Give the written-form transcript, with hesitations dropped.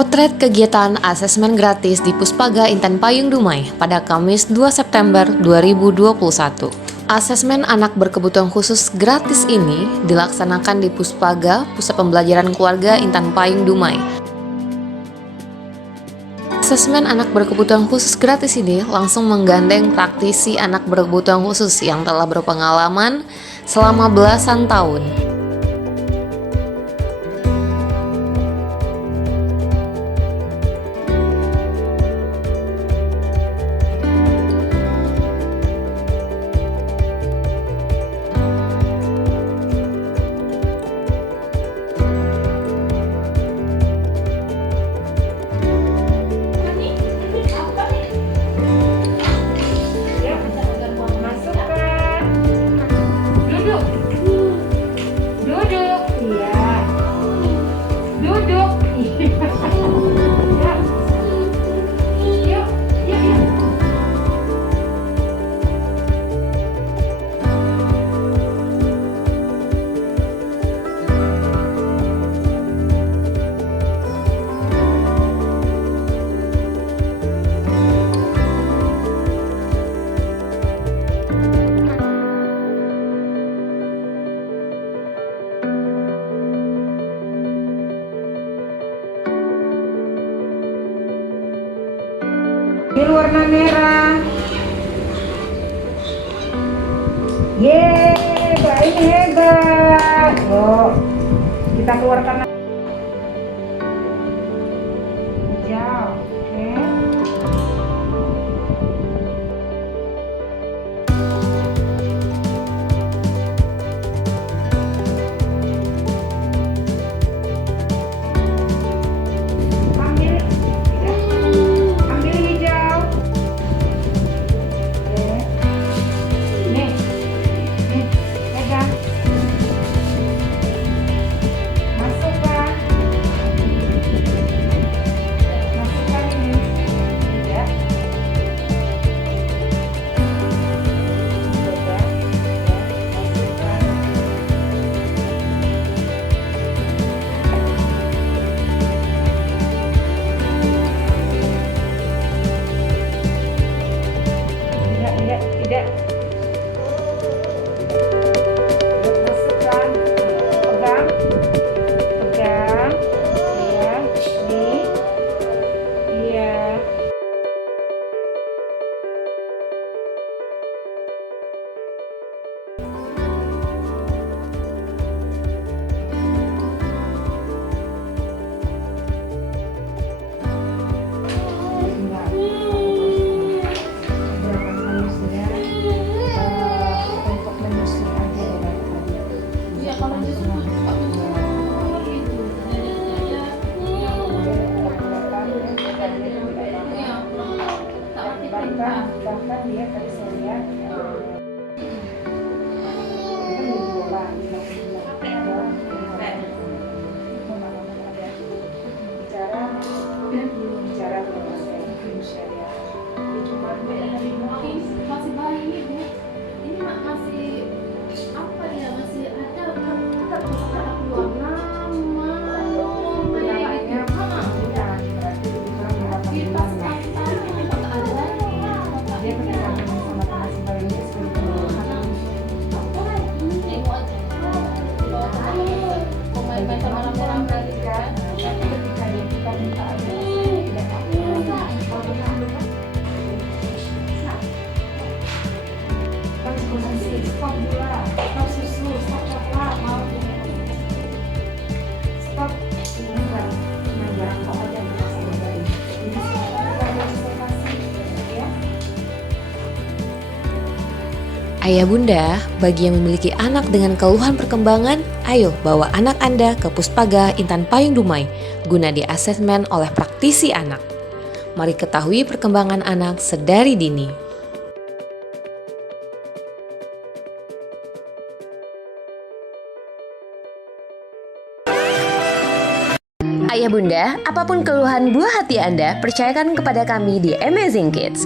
Potret kegiatan asesmen gratis di Puspaga Intan Payung Dumai pada Kamis 2 September 2021. Asesmen anak berkebutuhan khusus gratis ini dilaksanakan di Puspaga, Pusat Pembelajaran Keluarga Intan Payung Dumai. Asesmen anak berkebutuhan khusus gratis ini langsung menggandeng praktisi anak berkebutuhan khusus yang telah berpengalaman selama belasan tahun. Ambil warna merah. Yeay, Mbak ini hebat. Yuk, kita keluarkan hijau. Oke. Ambil hijau. Oke. Nih, pegang. Masukkan ini. Ya. Pegang. Masukkan. Tidak. Masukkan. Pegang. Iya, nih. Iya. Untuk menyusun aja ya. Iya, kalau nyusun Pak Bahkan dia tadi saya lihat itu kan bola bicara dengan saya cuma masih bayi ini, Bu. Ini masih apa ya? Masih ada keluar nama namanya bukan berarti kita dia ketika sama nasi bayinya seperti itu main-main sama orang-orang tadi kan. tapi ketika kita minta ada tidak stop gula, stop susu, stop coklat, mau stop ini kan jarang kok aja dikasih bayi. Jadi kita harus kasih ya. Ayah bunda, bagi yang memiliki anak dengan keluhan perkembangan, ayo bawa anak Anda ke Puspaga Intan Payung Dumai guna diasesmen oleh praktisi anak. Mari ketahui perkembangan anak sedari dini. Ayah bunda, apapun keluhan buah hati Anda, percayakan kepada kami di Amazing Kids.